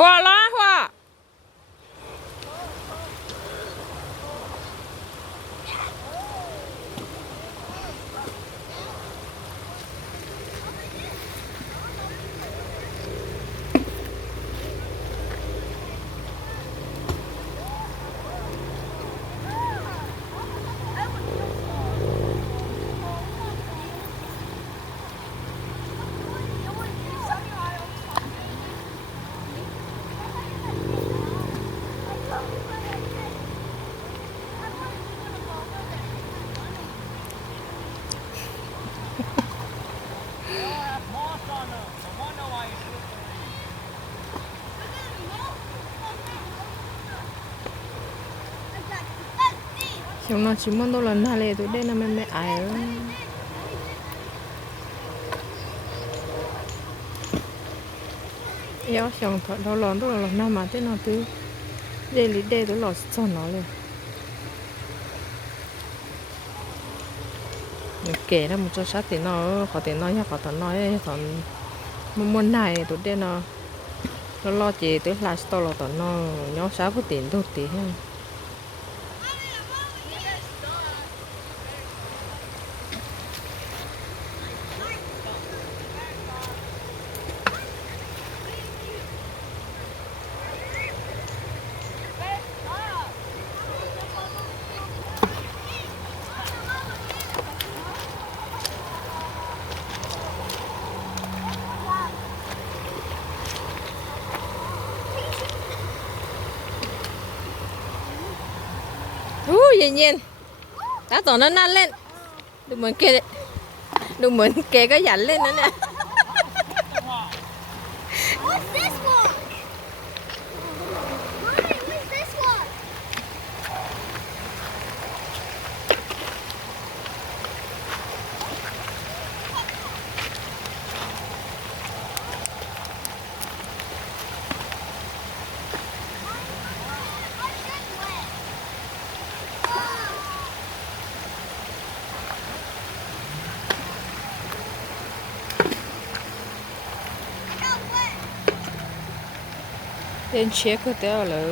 hoa lá hoa chúng nó chỉ muốn đâu lần nào lệ tụi đây là mấy ai đó yếu xong thôi đâu lon đâu là nào mà thế nào tụi đây lý đây tụi lọt cho nóเลยkể ra một chỗ sát thì nó có thể nói hoặc có nói còn muốn này tụi đây nó lo chỉ tụi là store là tụi nó nhớ sát có tiền đâu tí ha Dĩ nhiên đã tỏ nó năn lên đừng muốn kê cái dặn lên nữa nè lên check cái đó là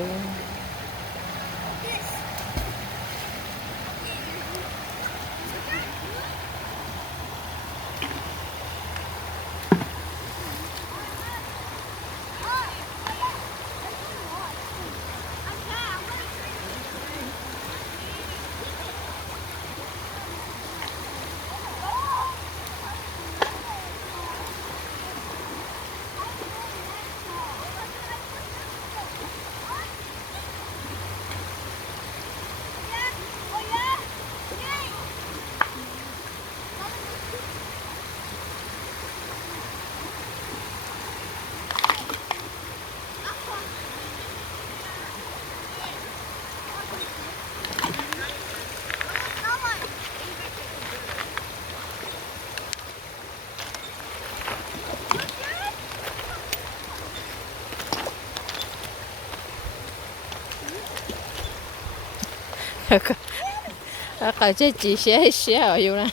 cái chỉ xe ở yêu nè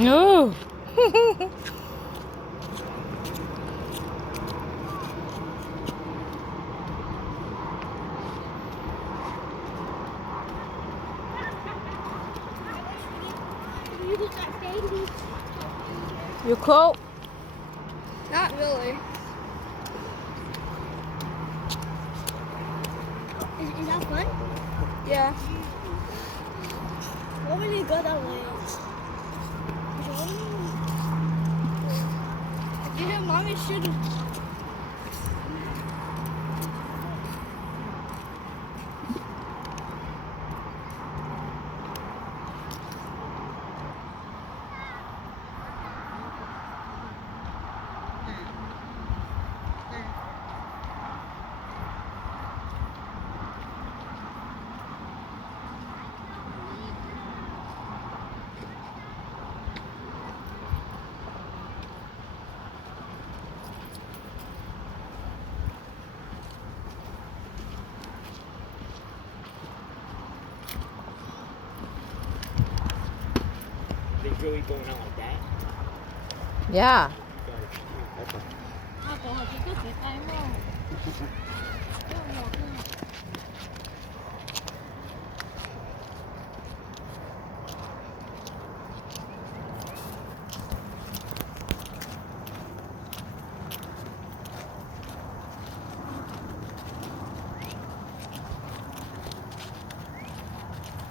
Ừ. You cold? Not really. Is that fun? Yeah. What really good at Wales? You know, mommy should. They really going out like that? Yeah. À, cậu học cái cái tay không?